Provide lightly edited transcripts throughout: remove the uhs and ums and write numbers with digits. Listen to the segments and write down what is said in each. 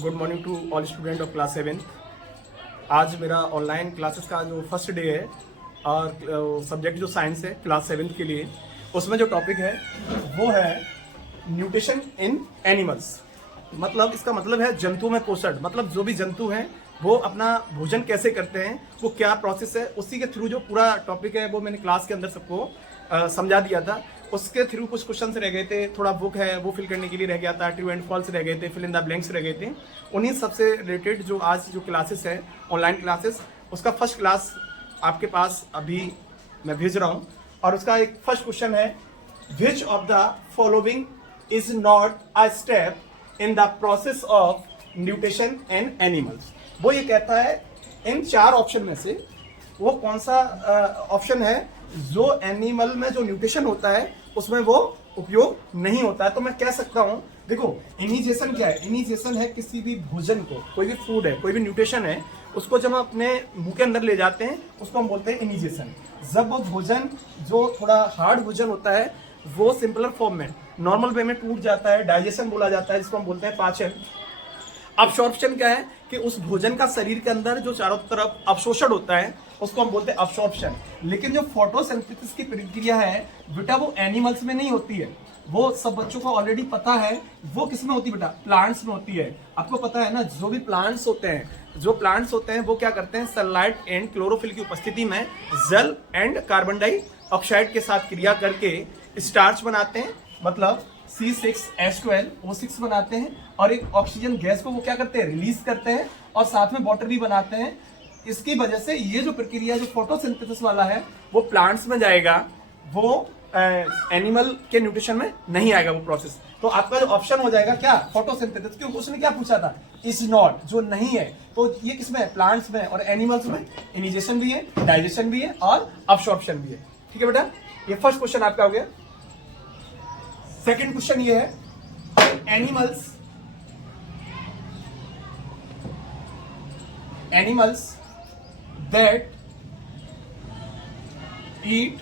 Good morning to all student of class 7। आज मेरा online classes का जो फर्स्ट डे है और सब्जेक्ट जो साइंस है क्लास 7 के लिए, उसमें जो टॉपिक है वो है न्यूट्रिशन इन एनिमल्स। मतलब इसका मतलब है जंतु में पोषण। मतलब जो भी जंतु हैं वो अपना भोजन कैसे करते हैं, वो क्या प्रोसेस है, उसी के थ्रू जो पूरा टॉपिक है वो मैंने क्लास के अंदर सबको समझा दिया था। उसके थ्रू कुछ क्वेश्चंस रह गए थे, थोड़ा बुक है वो फिल करने के लिए रह गया था, ट्रू एंड फॉल्स रह गए थे, फिल इन द ब्लैंक्स रह गए थे। उन्हीं सबसे रिलेटेड जो आज जो क्लासेस है ऑनलाइन क्लासेस, उसका फर्स्ट क्लास आपके पास अभी मैं भेज रहा हूँ। और उसका एक फर्स्ट क्वेश्चन है, which of the following is not a step in the process of nutrition in animals. वो ये कहता है इन चार ऑप्शन में से वो कौन सा ऑप्शन है जो एनिमल में जो न्यूट्रिशन होता है उसमें वो उपयोग नहीं होता है। तो मैं कह सकता हूं, देखो इनिशिएशन क्या है? इनिशिएशन है किसी भी भोजन को, कोई भी फूड है, कोई भी न्यूट्रिशन है, उसको जब हम अपने मुंह के अंदर ले जाते हैं उसको हम बोलते हैं इनिशिएशन। जब वो भोजन जो थोड़ा हार्ड भोजन होता है वो सिंपलर फॉर्म में नॉर्मल वे में टूट जाता है, डाइजेशन बोला जाता है, जिसको हम बोलते हैं पाचन। अब्सॉर्प्शन क्या है कि उस भोजन का शरीर के अंदर जो चारों तरफ अवशोषण होता है उसको हम बोलते हैं अब्सॉर्प्शन। लेकिन जो फोटोसिंथेसिस की प्रक्रिया है बेटा वो एनिमल्स में नहीं होती है। वो सब बच्चों को ऑलरेडी पता है। वो किस में होती है बेटा? प्लांट्स में होती है। आपको पता है ना, जो भी प्लांट्स होते हैं वो क्या करते हैं? सनलाइट एंड क्लोरोफिल की उपस्थिति में जल एंड कार्बन डाइऑक्साइड के साथ क्रिया करके स्टार्च बनाते हैं, मतलब C6H12O6 बनाते हैं, और एक ऑक्सीजन गैस को वो क्या करते हैं? रिलीज करते हैं, और साथ में वाटर भी बनाते हैं। इसकी वजह से ये जो प्रक्रिया जो फोटोसिंथेसिस वाला है वो प्लांट्स में जाएगा, वो एनिमल के न्यूट्रिशन में नहीं आएगा वो प्रोसेस। तो आपका जो ऑप्शन हो जाएगा क्या? फोटोसिंथेसिस। क्योंकि उसने क्या पूछा था? इज नॉट, जो नहीं है। तो ये किसमें है? प्लांट्स में। और एनिमल्स में इनिशिएशन भी है, डाइजेशन भी है और अब्सॉर्प्शन भी है। ठीक है बेटा, ये फर्स्ट क्वेश्चन आपका हो गया। सेकेंड क्वेश्चन ये है, animals that eat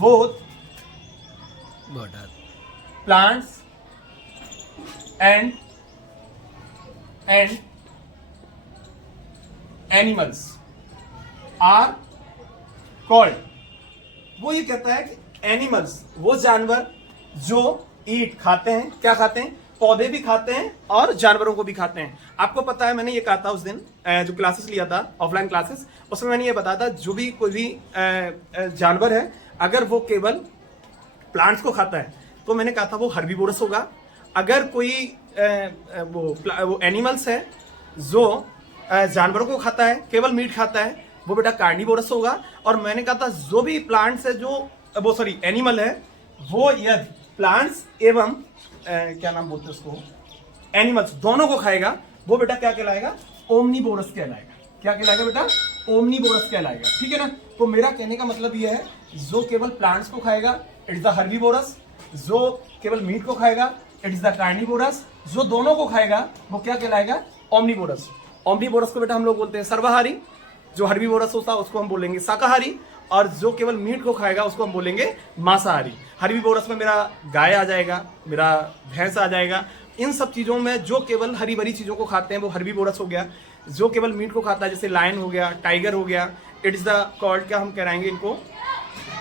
both plants and animals are called। वो ये कहता है कि एनिमल्स वो जानवर जो ईट खाते हैं, क्या खाते हैं? पौधे भी खाते हैं और जानवरों को भी खाते हैं। आपको पता है मैंने ये कहा था उस दिन जो क्लासेस लिया था ऑफलाइन क्लासेस, उसमें मैंने ये बताया था जो भी कोई भी जानवर है अगर वो केवल प्लांट्स को खाता है तो मैंने कहा था वो हर्बीवोरस होगा। अगर कोई वो एनिमल्स है जो जानवरों को खाता है, केवल मीट खाता है, वो बेटा कार्निवोरस होगा। और मैंने कहा था जो भी प्लांट्स है एनिमल है वो यदि प्लांट्स एवं क्या नाम बोलते हैं उसको, एनिमल्स दोनों को खाएगा वो बेटा क्या कहलाएगा? ओमनीवोरस कहलाएगा। क्या कहलाएगा बेटा? ओमनीवोरस कहलाएगा। ठीक है ना? तो मेरा कहने का मतलब ये है, जो केवल प्लांट्स को खाएगा इट इज द हर्बीवोरस, जो केवल मीट को खाएगा इट इज द कार्निवोरस, जो दोनों को खाएगा वो क्या कहलाएगा? ओमनीवोरस। ओमनीवोरस को बेटा हम लोग बोलते हैं सर्वाहारी, जो हर्बीवोरस होता है उसको हम बोलेंगे शाकाहारी, और जो केवल मीट को खाएगा उसको हम बोलेंगे मांसाहारी। हर्बीवोरस में मेरा गाय आ जाएगा, मेरा भैंस आ जाएगा। इन सब चीज़ों में जो केवल हरी भरी चीज़ों को खाते हैं वो हर्बीवोरस हो गया। जो केवल मीट को खाता है जैसे लायन हो गया, टाइगर हो गया, इट इज़ द कॉल्ड, क्या हम कहलाएंगे इनको?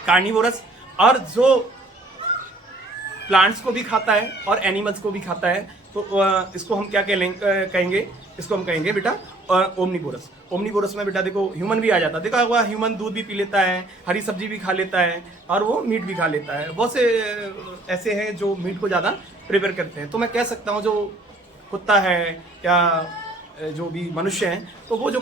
कार्निवोरस। और जो प्लांट्स को भी खाता है और एनिमल्स को भी खाता है तो इसको हम क्या कहेंगे? इसको हम कहेंगे बेटा ओमनीवोरस। ओमनीवोरस में बेटा देखो ह्यूमन भी आ जाता है। देखा हुआ ह्यूमन दूध भी पी लेता है, हरी सब्जी भी खा लेता है और वो मीट भी खा लेता है। बहुत से ऐसे हैं जो मीट को ज़्यादा प्रेफर करते हैं। तो मैं कह सकता हूँ जो कुत्ता है या जो भी मनुष्य हैं तो वो जो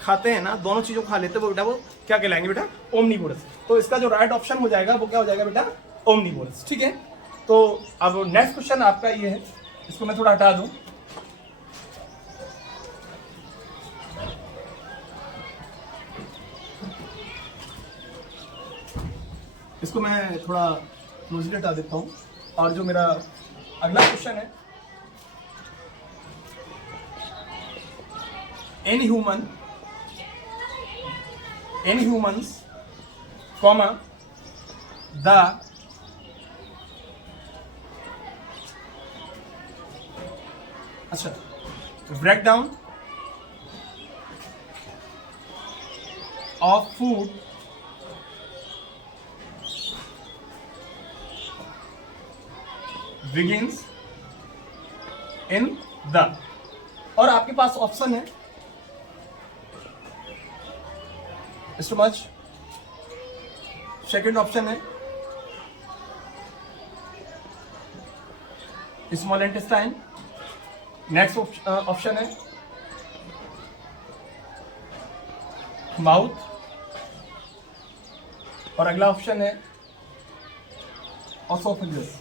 खाते हैं ना, दोनों चीज़ों को खा लेते हैं, वो बेटा वो क्या कहलाएंगे बेटा? ओमनीवोरस। तो इसका जो राइट ऑप्शन हो जाएगा वो क्या हो जाएगा बेटा? ओमनीवोरस। ठीक है, तो अब नेक्स्ट क्वेश्चन आपका ये है, इसको मैं थोड़ा हटा दूं। इसको मैं थोड़ा क्लोजली हटा देता हूं। और जो मेरा अगला क्वेश्चन है, इन ह्यूमंस कॉमा द अच्छा breakdown of food begins in the, और आपके पास ऑप्शन है स्टमच, सेकेंड ऑप्शन है स्मॉल इंटेस्टाइन, नेक्स्ट ऑप्शन है माउथ, और अगला ऑप्शन है ऑसोफेगस।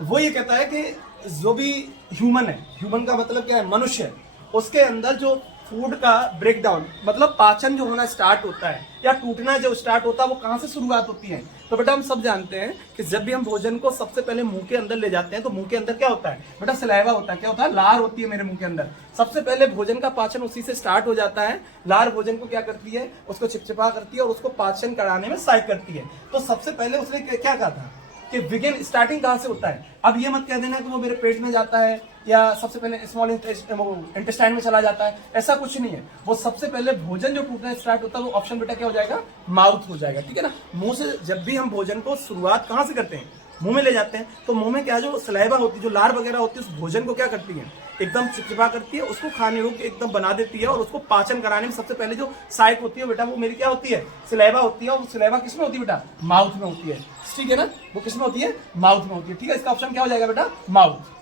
वो ये कहता है कि जो भी ह्यूमन है, ह्यूमन का मतलब क्या है, मनुष्य है, उसके अंदर जो फूड का ब्रेकडाउन मतलब पाचन जो होना स्टार्ट होता है या टूटना जो स्टार्ट होता है वो कहाँ से शुरुआत होती है। तो बेटा हम सब जानते हैं कि जब भी हम भोजन को सबसे पहले मुंह के अंदर ले जाते हैं तो मुंह के अंदर क्या होता है बेटा, सलाइवा होता है। क्या होता है, लार होती है मेरे मुंह के अंदर। सबसे पहले भोजन का पाचन उसी से स्टार्ट हो जाता है। लार भोजन को क्या करती है, उसको चिपचिपा करती है और उसको पाचन कराने में सहायक करती है। तो सबसे पहले उसने क्या कहा था कि बिगिन स्टार्टिंग कहाँ से होता है। अब ये मत कह देना कि वो मेरे पेट में जाता है या सबसे पहले स्मॉल इंटेस्टाइन में चला जाता है, ऐसा कुछ नहीं है। वो सबसे पहले भोजन जो टूटना स्टार्ट होता है वो ऑप्शन बेटा क्या हो जाएगा, माउथ हो जाएगा। ठीक है ना, मुंह से जब भी हम भोजन को शुरुआत कहाँ से करते हैं, मुंह में ले जाते हैं। तो मुंह में क्या जो सलाइवा होती है, जो लार वगैरह होती है, उस भोजन को क्या करती है, एकदम चिपचिपा करती है, उसको खाने योग्य एकदम बना देती है। और उसको पाचन कराने में सबसे पहले जो सहायक होती है बेटा वो मेरी क्या होती है, सलाइवा होती है। और सलाइवा किसमें होती है बेटा, माउथ में होती है। ठीक है ना, वो किसमें होती है, माउथ में होती है। ठीक है, इसका ऑप्शन क्या हो जाएगा बेटा, माउथ।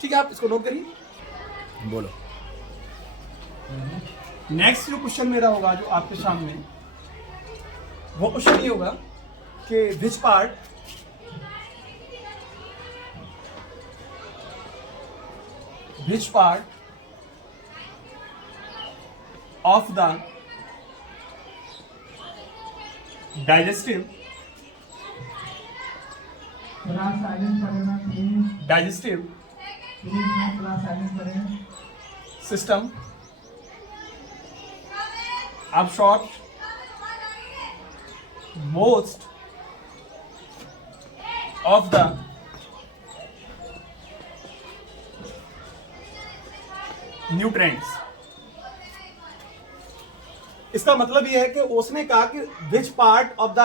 ठीक है, आप इसको नोट करिए, बोलो। नेक्स्ट जो क्वेश्चन मेरा होगा जो आपके सामने, वो क्वेश्चन ये होगा कि which part of the digestive system absorbs most of the nutrients. इसका मतलब यह है कि उसने कहा कि which part of the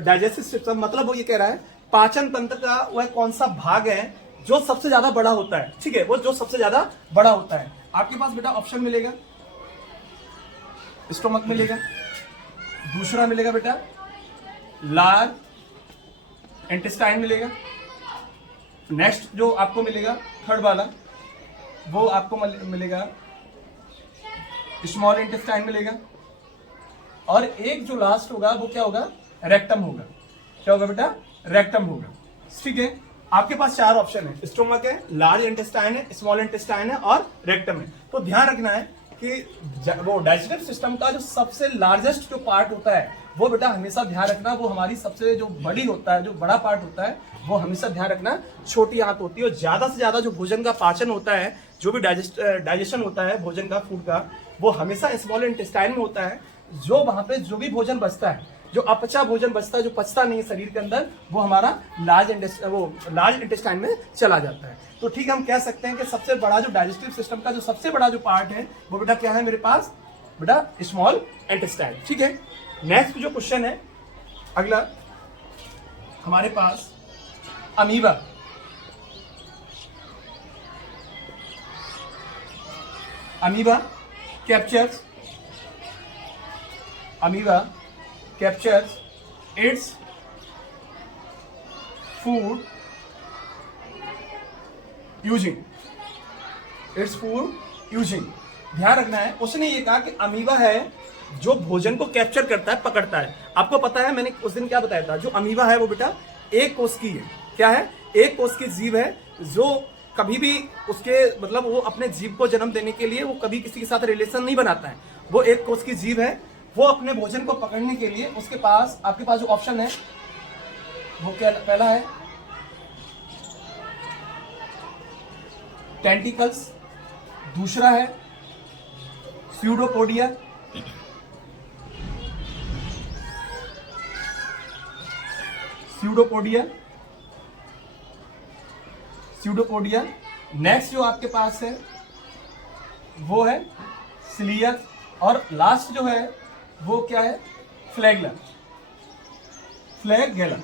digestive system, मतलब वो ये कह रहा है पाचन तंत्र का वह कौन सा भाग है जो सबसे ज्यादा बड़ा होता है। ठीक है, वो जो सबसे ज्यादा बड़ा होता है। आपके पास बेटा ऑप्शन मिलेगा, स्टोमक मिलेगा, दूसरा मिलेगा बेटा लार इंटेस्टाइन मिलेगा, नेक्स्ट जो आपको मिलेगा थर्ड वाला वो आपको मिलेगा स्मॉल इंटेस्टाइन मिलेगा, और एक जो लास्ट होगा वो क्या होगा, रेक्टम होगा। क्या होगा बेटा, रेक्टम होगा। ठीक है, आपके पास चार ऑप्शन है, स्टोमक है, लार्ज इंटेस्टाइन है, स्मॉल इंटेस्टाइन है और रेक्टम है। तो ध्यान रखना है कि वो डाइजेस्टिव सिस्टम का जो सबसे लार्जेस्ट जो पार्ट होता है वो बेटा हमेशा ध्यान रखना, वो हमारी सबसे जो बड़ी होता है, जो बड़ा पार्ट होता है वो हमेशा ध्यान रखना छोटी आंत होती है। और ज्यादा से ज्यादा जो भोजन का पाचन होता है, जो भी डाइजेशन होता है भोजन का, फूड का, वो हमेशा स्मॉल इंटेस्टाइन में होता है। जो वहां पे जो भी भोजन बचता है, जो अपचा भोजन बचता है, जो पचता नहीं है शरीर के अंदर, वो हमारा लार्ज इंटेस्टाइन में चला जाता है। तो ठीक है, हम कह सकते हैं कि सबसे बड़ा जो डाइजेस्टिव सिस्टम का जो सबसे बड़ा जो पार्ट है वो बेटा क्या है मेरे पास, बेटा स्मॉल इंटेस्टाइन। ठीक है, नेक्स्ट जो क्वेश्चन है अगला हमारे पास amoeba. Amoeba captures its food using ध्यान रखना है। उसने ये कहा कि अमीबा है जो भोजन को कैप्चर करता है, पकड़ता है। आपको पता है मैंने उस दिन क्या बताया था, जो अमीबा है वो बेटा एक कोष की है। क्या है, एक कोष की जीव है, जो कभी भी उसके मतलब वो अपने जीव को जन्म देने के लिए वो कभी किसी के साथ रिलेशन नहीं बनाता है। वो एक कोष की जीव है। वो अपने भोजन को पकड़ने के लिए उसके पास, आपके पास जो ऑप्शन है वो क्या, पहला है टेंटिकल्स, दूसरा है स्यूडोपोडिया, नेक्स्ट जो आपके पास है वो है सिलियक, और लास्ट जो है वो क्या है, फ्लैगेलम। फ्लैगेलम।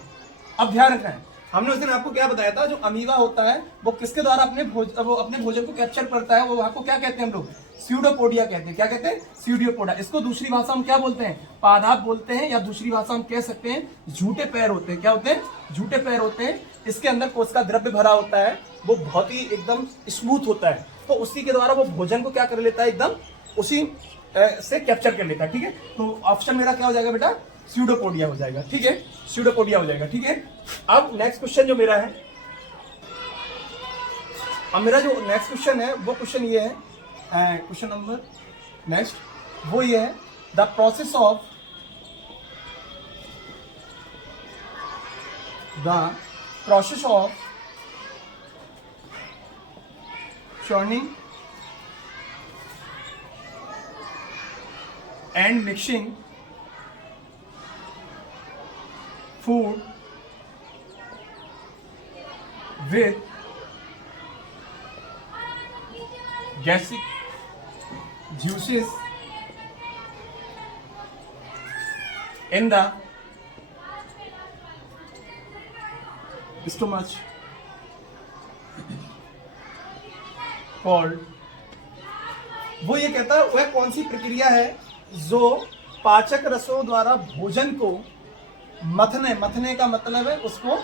अब ध्यान रखना है, हमने उस दिन आपको क्या बताया था, जो अमीबा होता है वो किसके द्वारा अपने भोजन को कैप्चर करता है, वो आपको क्या कहते हैं हम लोग, स्यूडोपोडिया कहते हैं। क्या कहते हैं, स्यूडोपोडिया। इसको दूसरी भाषा में क्या बोलते हैं, पादाप बोलते हैं, या दूसरी भाषा में कह सकते हैं झूठे पैर होते हैं। क्या होते हैं, झूठे पैर होते हैं। इसके अंदर कोशिका द्रव्य भरा होता है, वो बहुत ही एकदम स्मूथ होता है, तो उसी के द्वारा वो भोजन को क्या कर लेता है, एकदम उसी से कैप्चर कर लेता है। ठीक है, तो ऑप्शन मेरा क्या हो जाएगा बेटा, स्यूडोपोडिया हो जाएगा। ठीक है, स्यूडोपोडिया हो जाएगा। ठीक है, अब नेक्स्ट क्वेश्चन जो मेरा है, अब मेरा जो नेक्स्ट क्वेश्चन है वो क्वेश्चन ये है, क्वेश्चन नंबर नेक्स्ट वो ये है, the process of churning and mixing food with gastric juices in the stomach called, वो ये कहता है वह कौन सी प्रक्रिया है जो पाचक रसों द्वारा भोजन को मथने का मतलब है उसको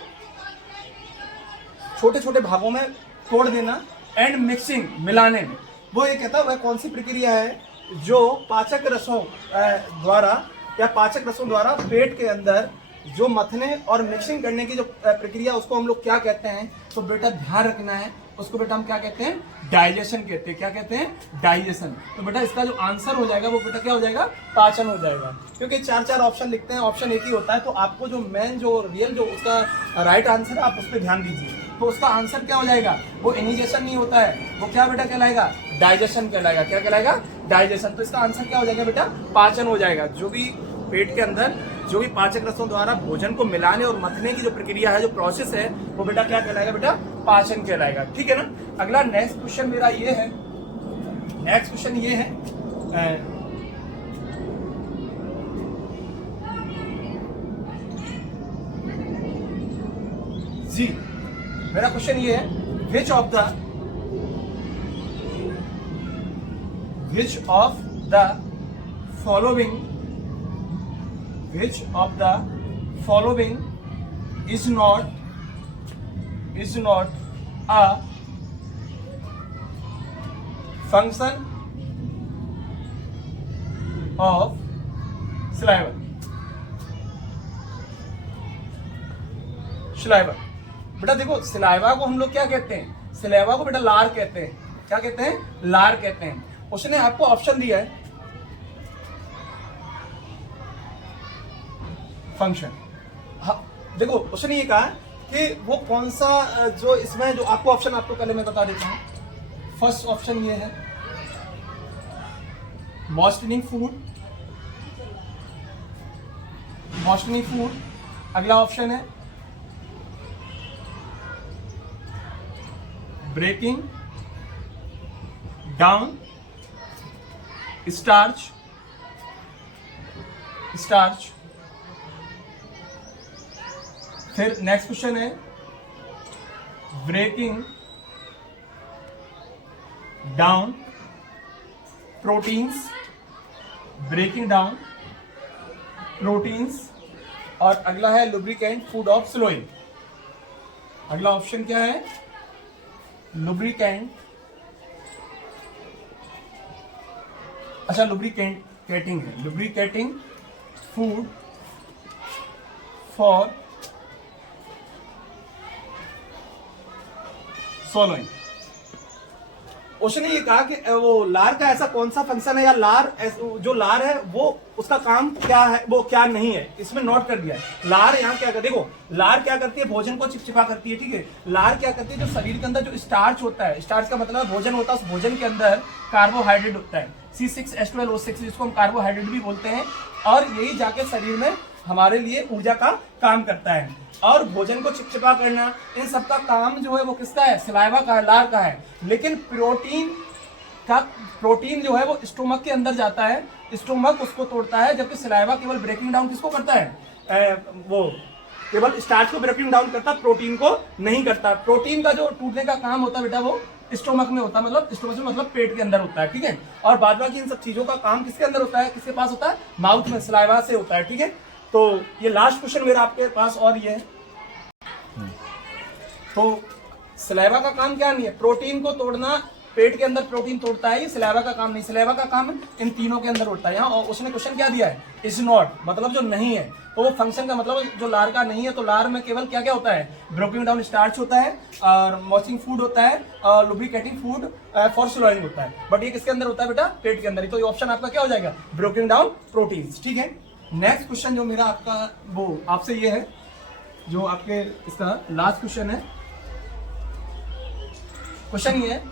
छोटे छोटे भागों में तोड़ देना, एंड मिक्सिंग मिलाने में। वो ये कहता है वह कौन सी प्रक्रिया है जो पाचक रसों द्वारा पेट के अंदर जो मथने और मिक्सिंग करने की जो प्रक्रिया, उसको हम लोग क्या कहते हैं, तो बेटा ध्यान रखना है, उसको बेटा हम क्या कहते हैं, डाइजेशन कहते हैं। क्या कहते हैं, डाइजेशन। तो बेटा इसका जो आंसर हो जाएगा वो बेटा क्या हो जाएगा, पाचन हो जाएगा। क्योंकि 4 ऑप्शन लिखते हैं, ऑप्शन एक ही होता है, तो आपको जो मेन जो रियल जो उसका राइट आंसर है आप उस पर ध्यान दीजिए। तो उसका आंसर क्या हो जाएगा, वो इनिजेशन नहीं होता है, वो क्या बेटा कहलाएगा, डाइजेशन कहलाएगा। क्या कहलाएगा, डाइजेशन। तो इसका आंसर क्या हो जाएगा बेटा, पाचन हो जाएगा। जो भी पेट के अंदर जो भी पाचक रसों द्वारा भोजन को मिलाने और मथने की जो प्रक्रिया है, जो प्रोसेस है, वो बेटा क्या कहलाएगा, बेटा पाचन कहलाएगा। ठीक है ना। अगला नेक्स्ट क्वेश्चन मेरा ये है, नेक्स्ट क्वेश्चन ये है, जी मेरा क्वेश्चन ये है, which of the following is not a function of saliva? बेटा देखो, सिलाइवा को हम लोग क्या कहते हैं, सिलाइवा को बेटा लार कहते हैं। क्या कहते हैं, लार कहते हैं। उसने आपको ऑप्शन दिया है फंक्शन। हाँ देखो, उसने ये कहा कि वो कौन सा जो इसमें जो आपको ऑप्शन आपको पहले मैं बता देता हूं। फर्स्ट ऑप्शन ये है मॉइस्चनिंग फूड। अगला ऑप्शन है ब्रेकिंग डाउन स्टार्च। फिर नेक्स्ट क्वेश्चन है ब्रेकिंग डाउन प्रोटीन्स। और अगला है लुब्रिकेंट फूड ऑफ स्लोइंग। अगला ऑप्शन क्या है, लुब्रिकेंट, अच्छा लुब्रिकेटिंग है, लुब्रिकेटिंग फूड फॉर सोलोइंग। उसने ये कहा कि वो लार का ऐसा कौन सा फंक्शन है, या लार जो लार है वो उसका काम क्या है, वो क्या नहीं है, इसमें नोट कर दिया है। लार यहाँ क्या करती है, देखो लार क्या करती है, भोजन को चिपचिपा करती है। ठीक है, लार क्या करती है, जो शरीर के अंदर जो स्टार्च होता है, स्टार्च का मतलब भोजन होता है, उस भोजन के अंदर कार्बोहाइड्रेट होता है, C6H12O6, जिसको हम कार्बोहाइड्रेट भी बोलते हैं, और यही जाके शरीर में हमारे ऊर्जा का काम करता है। और भोजन को चिपचिपा करना, इन सब का काम जो है वो किसका है, सलाइवा का है, लार का है। लेकिन प्रोटीन जो है वो स्टोमक के अंदर जाता है, स्टोमक उसको तोड़ता है, जबकि सलाइवा केवल ब्रेकिंग डाउन किसको करता है, वो केवल स्टार्च को ब्रेकिंग डाउन करता, प्रोटीन को नहीं करता। प्रोटीन का जो टूटने का काम होता है बेटा वो स्टोमक में होता है, मतलब स्टोमक में मतलब पेट के अंदर होता है, ठीक है। और बाद बाकी इन सब चीजों का काम किसके अंदर होता है, किसके पास होता है, माउथ में, सलाइवा से होता है, ठीक है। तो ये लास्ट क्वेश्चन मेरा आपके पास और ये है, तो सलाइवा का काम क्या नहीं है, प्रोटीन को तोड़ना, पेट के अंदर प्रोटीन तोड़ता है, ये सलाइवा का काम नहीं, सलाइवा का काम इन तीनों के अंदर होता है। यहाँ और उसने क्वेश्चन क्या दिया है, इज नॉट, मतलब जो नहीं है, तो वो फंक्शन का मतलब जो लार का नहीं है, तो लार में केवल क्या क्या होता है, ब्रोकिंग डाउन स्टार्च होता है, और मॉचिंग फूड होता है, और लुब्रिकेटिंग फूड फॉर स्लोइंग होता है। बट ये किसके अंदर होता है बेटा, पेट के अंदर ही। तो ये ऑप्शन आपका क्या हो जाएगा, ब्रोकिंग डाउन प्रोटीन्स, ठीक है। नेक्स्ट क्वेश्चन जो मेरा आपका वो आपसे ये है, जो आपके इसका लास्ट क्वेश्चन है, क्वेश्चन ये है,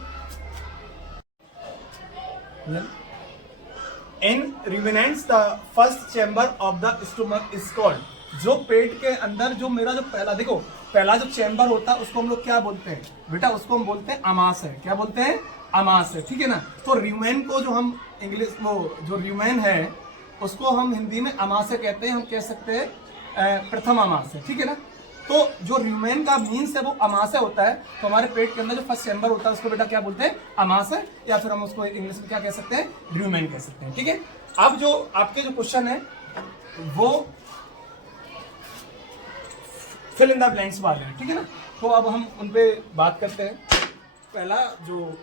इन ruminants the first chamber of the stomach is called, जो पेट के अंदर जो मेरा जो पहला, देखो पहला जो चैम्बर होता है उसको हम लोग क्या बोलते हैं बेटा, उसको हम बोलते हैं अमास है। क्या बोलते हैं, अमास है, ठीक है ना। तो र्यूमेन को जो हम इंग्लिश, वो जो र्यूमेन है उसको हम हिंदी में अमाशय कहते हैं, हम कह सकते हैं प्रथम अमाशय, ठीक है ना। तो जो र्यूमेन का मीन्स है वो अमाशय होता है। तो हमारे पेट के अंदर जो फर्स्ट चैम्बर होता है उसको बेटा क्या बोलते हैं, अमाशय, या फिर हम उसको इंग्लिश में क्या कह सकते हैं, र्यूमेन कह सकते हैं, ठीक है। अब जो आपके जो क्वेश्चन है वो फिल इन द ब्लैंक्स वाले हैं, ठीक है ना। तो अब हम उन पे बात करते हैं। पहला जो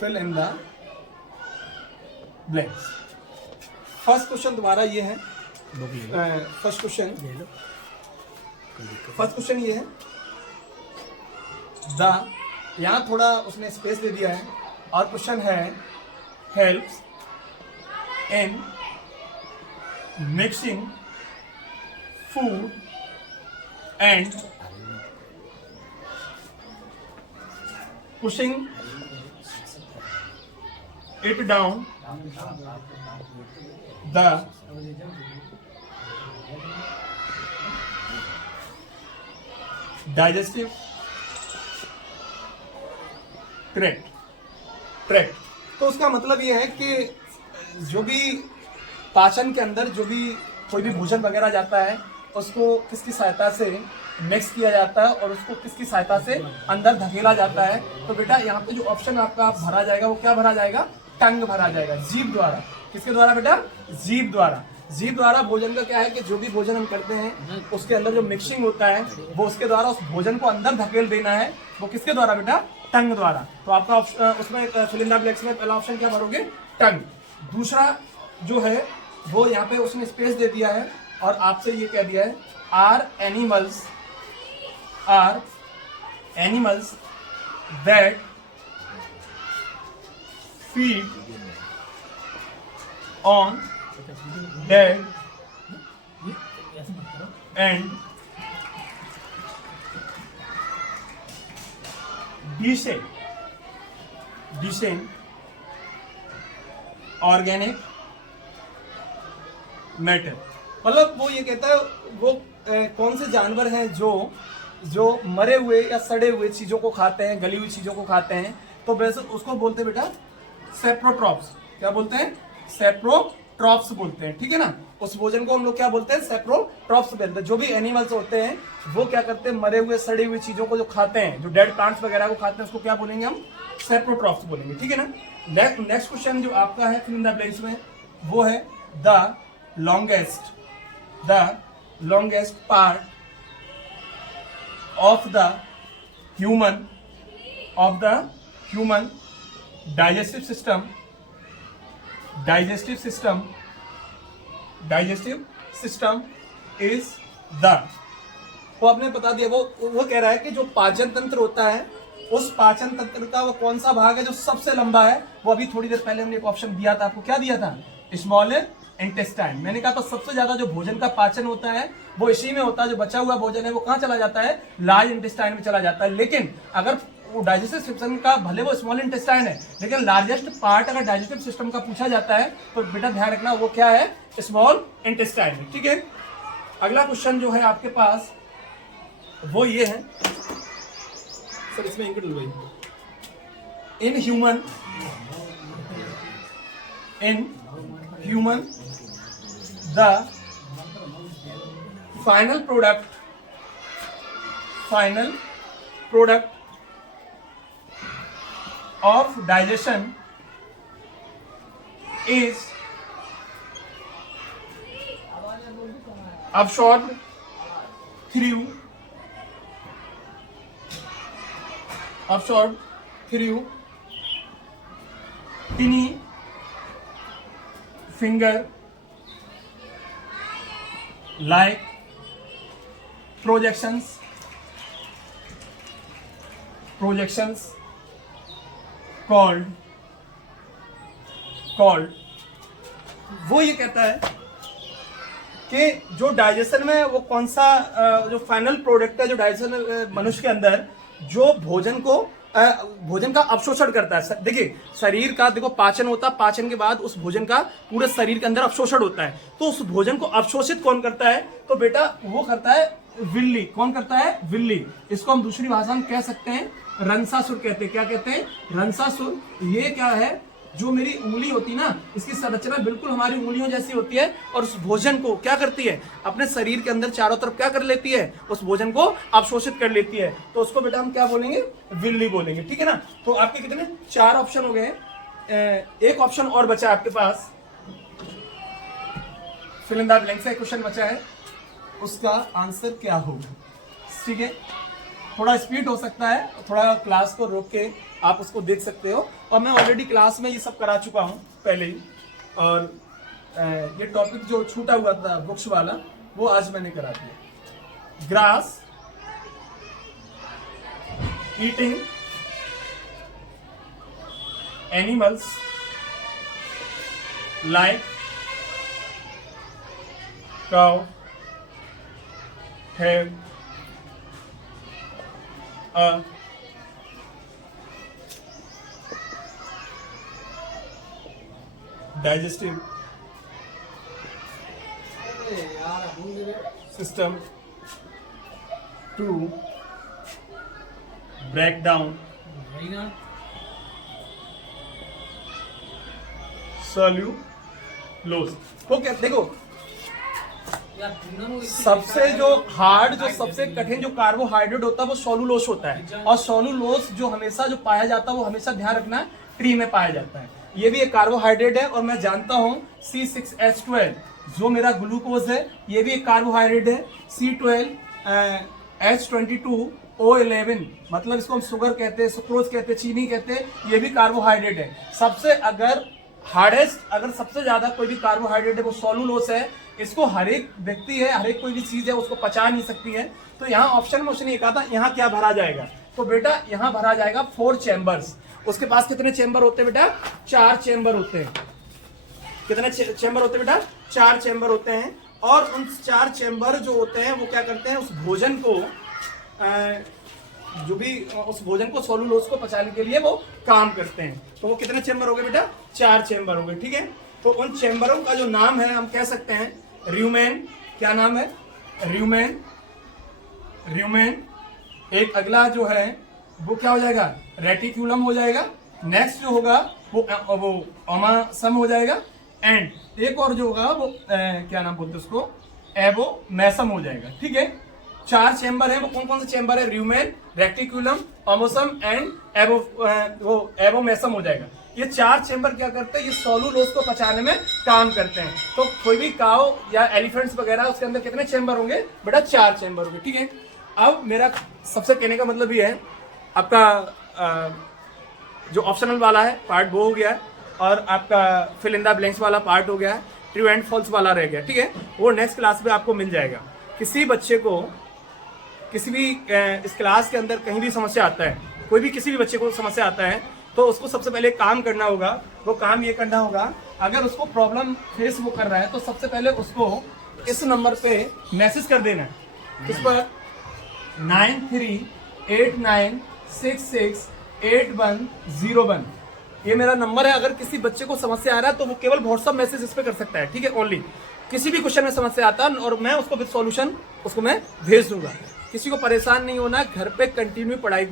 fill in the blanks, first question दोबारा ये है, फर्स्ट क्वेश्चन ये है, द, यहां थोड़ा उसने स्पेस दे दिया है, और क्वेश्चन है helps in mixing food and pushing it down the digestive tract. तो उसका मतलब ये है कि जो भी पाचन के अंदर जो भी कोई भी भोजन वगैरह जाता है उसको किसकी सहायता से मिक्स किया जाता है और उसको किसकी सहायता से अंदर धकेला जाता है। तो बेटा यहाँ पे जो ऑप्शन आपका भरा जाएगा वो क्या भरा जाएगा, टंग भरा जाएगा, जीभ द्वारा। किसके द्वारा बेटा, जीभ द्वारा। जीभ द्वारा भोजन का क्या है कि जो भी भोजन हम करते हैं उसके अंदर जो मिक्सिंग होता है वो उसके द्वारा उस भोजन को अंदर धकेल देना है, वो किसके द्वारा बेटा, टंग द्वारा। तो आपका उसमें फिल इन द ब्लैंक्स में पहला ऑप्शन क्या भरोगे, टंग। दूसरा जो है वो यहाँ पे उसने स्पेस दे दिया है और आपसे ये कह दिया है, are animals that feed on dead and decent organic matter. मतलब वो ये कहता है वो कौन से जानवर हैं जो मरे हुए या सड़े हुए चीजों को खाते हैं, गली हुई चीजों को खाते हैं। तो वैसे उसको बोलते हैं बेटा सेप्रोट्रॉप्स। क्या बोलते हैं, सेप्रोट्रॉप्स बोलते हैं, ठीक है ना। उस भोजन को हम लोग क्या बोलते हैं, सेप्रोट्रॉप्स बोलते हैं। जो भी एनिमल्स होते हैं वो क्या करते हैं, मरे हुए सड़ी हुई चीजों को जो खाते हैं, जो डेड प्लांट्स वगैरह को खाते हैं, उसको क्या बोलेंगे हम, सेप्रोट्रॉप्स बोलेंगे, ठीक है ना। नेक्स्ट क्वेश्चन जो आपका है फिल इन द ब्लैंक्स में वो है the longest part of the human digestive system is the. वो आपने बता दिया, वो कह रहा है कि जो पाचन तंत्र होता है उस पाचन तंत्र का वो कौन सा भाग है जो सबसे लंबा है। वो अभी थोड़ी देर पहले हमने एक ऑप्शन दिया था आपको, क्या दिया था, स्मॉल इंटेस्टाइन। मैंने कहा तो सबसे ज्यादा जो भोजन का पाचन होता है वो इसी में होता है। जो बचा हुआ भोजन है वो कहाँ चला जाता है, लार्ज इंटेस्टाइन में चला जाता है। लेकिन अगर वो डाइजेस्टिव सिस्टम का भले वो स्मॉल इंटेस्टाइन है, लेकिन लार्जेस्ट पार्ट अगर डाइजेस्टिव सिस्टम का पूछा जाता है तो बेटा ध्यान रखना वो क्या है, स्मॉल इंटेस्टाइन है। ठीक है, अगला क्वेश्चन जो है आपके पास वो ये है सर, इसमें इंक डल गई। In human the final product of digestion is absorbed through tiny finger like projections called वो ये कहता है कि जो डाइजेशन में वो कौन सा जो फाइनल प्रोडक्ट है जो डाइजेशन मनुष्य के अंदर जो भोजन का अवशोषण करता है। देखिए शरीर का देखो पाचन होता है, पाचन के बाद उस भोजन का पूरे शरीर के अंदर अवशोषण होता है, तो उस भोजन को अवशोषित कौन करता है, तो बेटा वो करता है विल्ली। कौन करता है, विल्ली। इसको हम दूसरी भाषा में कह सकते हैं रंसासुर कहते हैं। क्या कहते हैं, रंसासुर। ये क्या है, जो मेरी उंगली होती है ना, इसकी संरचना बिल्कुल हमारी उंगलियों जैसी होती है और उस भोजन को क्या करती है, अपने शरीर के अंदर चारों तरफ क्या कर लेती है, उस भोजन को अवशोषित कर लेती है। तो उसको बेटा हम क्या बोलेंगे, विल्ली बोलेंगे। ठीक है ना। तो आपके कितने 4 ऑप्शन हो गए, एक ऑप्शन और बचा आपके पास, फिल इन द ब्लैंक्स का क्वेश्चन बचा है, उसका आंसर क्या होगा। ठीक है, थोड़ा स्पीड हो सकता है, थोड़ा क्लास को रोक के आप उसको देख सकते हो, और मैं ऑलरेडी क्लास में ये सब करा चुका हूँ पहले ही, और ये टॉपिक जो छूटा हुआ था बुक्स वाला वो आज मैंने करा दिया। Grass eating animals like cow have a digestive system to break down cellulose। Okay, देखो सबसे जो हार्ड, जो सबसे कठिन जो कार्बोहाइड्रेट होता है वो सोलुलोस होता है, और सोलुलोस जो हमेशा जो पाया जाता है वो हमेशा ध्यान रखना ट्री में पाया जाता है। ये भी एक कार्बोहाइड्रेट है, और मैं जानता हूँ C6H12 जो मेरा ग्लूकोज है ये भी एक कार्बोहाइड्रेट है। C12H22O11 मतलब इसको हम शुगर कहते हैं, सुक्रोज कहते हैं, चीनी कहते हैं, ये भी कार्बोहाइड्रेट है। सबसे अगर हार्डेस्ट, अगर सबसे ज्यादा कोई भी कार्बोहाइड्रेट है वो सोलुलोस है। इसको हर एक व्यक्ति है, हर एक कोई भी चीज है उसको पचा नहीं सकती है। तो यहाँ ऑप्शन में उसने कहा था यहाँ क्या भरा जाएगा, तो बेटा यहाँ भरा जाएगा 4 चैम्बर्स। उसके पास कितने चैम्बर होते हैं बेटा, 4 चैम्बर होते हैं। कितने चैम्बर होते हैं बेटा, 4 चैम्बर होते हैं। और उन 4 चैम्बर जो होते हैं वो क्या करते हैं, उस भोजन को जो भी उस भोजन को सोलुलोस को पचाने के लिए वो काम करते हैं। तो वो कितने चैम्बर हो गए बेटा, 4 चैम्बर हो गए। ठीक है, तो उन चैम्बरों का जो नाम है हम कह सकते हैं र्यूमेन। क्या नाम है, र्यूमेन। एक अगला जो है वो क्या हो जाएगा, रेटिक्यूलम हो जाएगा। नेक्स्ट जो होगा वो ओमासम हो जाएगा। एंड एक और जो होगा वो क्या नाम बोलते हैं उसको, एबोमेसम हो जाएगा। ठीक है, 4 चैम्बर है। वो कौन कौन से चैम्बर है, र्यूमेन, रेटिक्यूलम, ओमोसम एंड एबोमेसम हो जाएगा। ये 4 चैम्बर क्या करते हैं, ये सोलुलोस को पचाने में काम करते हैं। तो कोई भी काऊ या एलिफेंट्स वगैरह उसके अंदर कितने चैम्बर होंगे बेटा, 4 चैम्बर होंगे। ठीक है, अब मेरा सबसे कहने का मतलब ये है, आपका जो ऑप्शनल वाला है पार्ट वो हो गया है, और आपका फिल इन द ब्लैंक्स वाला पार्ट हो गया है, ट्रू एंड फॉल्स वाला रह गया। ठीक है, वो नेक्स्ट क्लास में आपको मिल जाएगा। किसी बच्चे को किसी भी इस क्लास के अंदर कहीं भी समस्या आता है, कोई भी किसी भी बच्चे को समस्या आता है, तो उसको सबसे पहले काम करना होगा। वो काम ये करना होगा, अगर उसको प्रॉब्लम फेस वो कर रहा है तो सबसे पहले उसको इस नंबर पे मैसेज कर देना है। इस पर 9389 668101। ये मेरा नंबर है। अगर किसी बच्चे को समस्या आ रहा है तो वो केवल व्हाट्सअप मैसेज इस पे कर सकता है, ठीक है, ओनली। किसी भी क्वेश्चन में समस्या आता है और मैं उसको विद सॉल्यूशन उसको मैं भेज दूंगा। किसी को परेशान नहीं होना, घर पे कंटिन्यू पढ़ाई को